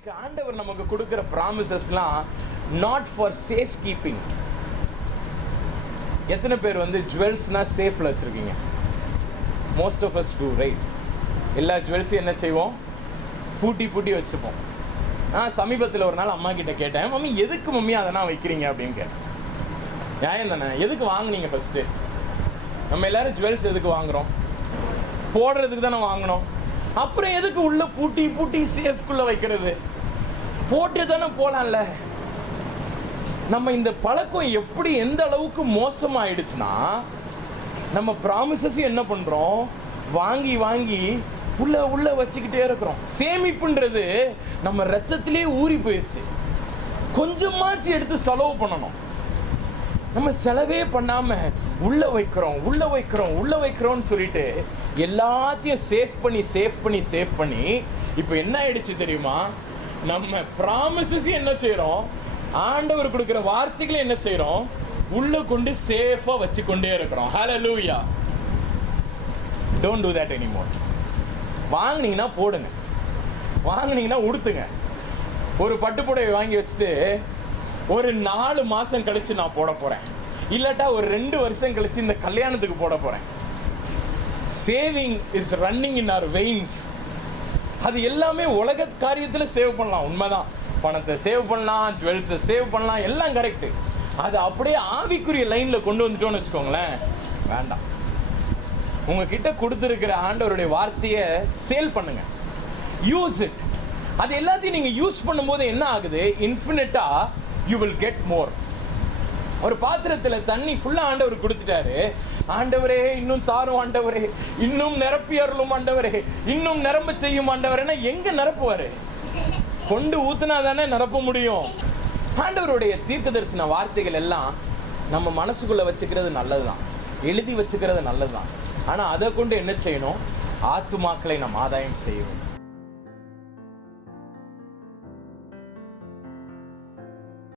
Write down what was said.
இன்னைக்கு ஆண்டவர் நமக்கு கொடுக்கிற ப்ராமிசஸ்லாம் நாட் ஃபார் சேஃப் கீப்பிங். எத்தனை பேர் ஜுவல்ஸ்னா சேஃப்ல வச்சிருக்கீங்க? Most of us do, right? எல்லா ஜுவல்ஸையும் என்ன செய்வோம்? பூட்டி வச்சுப்போம். நான் சமீபத்தில் ஒரு நாள் அம்மா கிட்ட கேட்டேன், மம்மி எதுக்கு மம்மி அதெல்லாம் வைக்கிறீங்க அப்படின்னு கேட்டேன். நியாயம் தானே, எதுக்கு வாங்குனீங்க? ஃபர்ஸ்ட்டு நம்ம எல்லாரும் ஜுவல்ஸ் எதுக்கு வாங்குறோம்? போடுறதுக்கு தானே வாங்கணும். அப்புறம் எதுக்கு உள்ள பூட்டி சேஃப்குள்ள வைக்கிறது? போட்டு தானே போலாம்ல. நம்ம இந்த பழக்கம் எப்படி எந்த அளவுக்கு மோசமாயிடுச்சுன்னா, நம்ம ப்ராமிசஸும் என்ன பண்றோம்? வாங்கி உள்ள வச்சுக்கிட்டே இருக்கிறோம். சேமிப்புன்றது நம்ம ரத்தத்திலே ஊறி போயிடுச்சு. கொஞ்சமாச்சு எடுத்து செலவு பண்ணணும். நம்ம செலவே பண்ணாம உள்ள வைக்கிறோம்னு சொல்லிட்டு எல்லாத்தையும் சேவ் பண்ணி இப்போ என்ன ஆயிடுச்சு தெரியுமா? நம்ம ப்ராமிசஸ் என்ன செய்யறோம்? ஆண்டவர் கொடுக்கிற வார்த்தைகளை என்ன செய்யறோம்? உள்ள கொண்டு சேஃபா வச்சு கொண்டே இருக்கிறோம். Hallelujah. Don't do that anymore. வாங்குனீங்கன்னா போடுங்க, வாங்குனீங்கன்னா உடுத்துங்க. ஒரு பட்டுப்புடவை வாங்கி வச்சுட்டு ஒரு 4 மாசம் கழிச்சு நான் போட போறேன், இல்லாட்டா ஒரு 2 வருஷம் கழிச்சு இந்த கல்யாணத்துக்கு போட போறேன். Saving is running in our veins. அது எல்லாமே உலக காரியத்தில் சேவ் பண்ணலாம், உண்மைதான். பணத்தை சேவ் பண்ணலாம், ஜுவல்ஸை சேவ் பண்ணலாம், எல்லாம் கரெக்டு. அது அப்படியே ஆவிக்குரிய லைனில் கொண்டு வந்துட்டோன்னு வச்சுக்கோங்களேன், வேண்டாம். உங்ககிட்ட கொடுத்துருக்கிற ஆண்டவருடைய வார்த்தையை சேல் பண்ணுங்க, யூஸ் இட். அது எல்லாத்தையும் நீங்கள் யூஸ் பண்ணும்போது என்ன ஆகுது? இன்ஃபினிட்டா யூ வில் கெட் மோர். ஒரு பாத்திரத்தில் தண்ணி ஃபுல்லாக ஆண்டவர் கொடுத்துட்டாரு. ஆண்டவரே இன்னும் தாரும், ஆண்டவரே இன்னும் நிரப்பி அருளும், ஆண்டவரே இன்னும் நிரம்ப செய்யும் ஆண்டவரேன்னா எங்கே நிரப்புவார்? கொண்டு ஊத்துனா தானே நிரப்ப முடியும். ஆண்டவருடைய தீர்க்க தரிசன வார்த்தைகள் எல்லாம் நம்ம மனசுக்குள்ளே வச்சுக்கிறது நல்லது தான், எழுதி வச்சுக்கிறது நல்லது தான். ஆனால் அதை கொண்டு என்ன செய்யணும்? ஆத்துமாக்களை நம்ம ஆதாயம் செய்யணும்.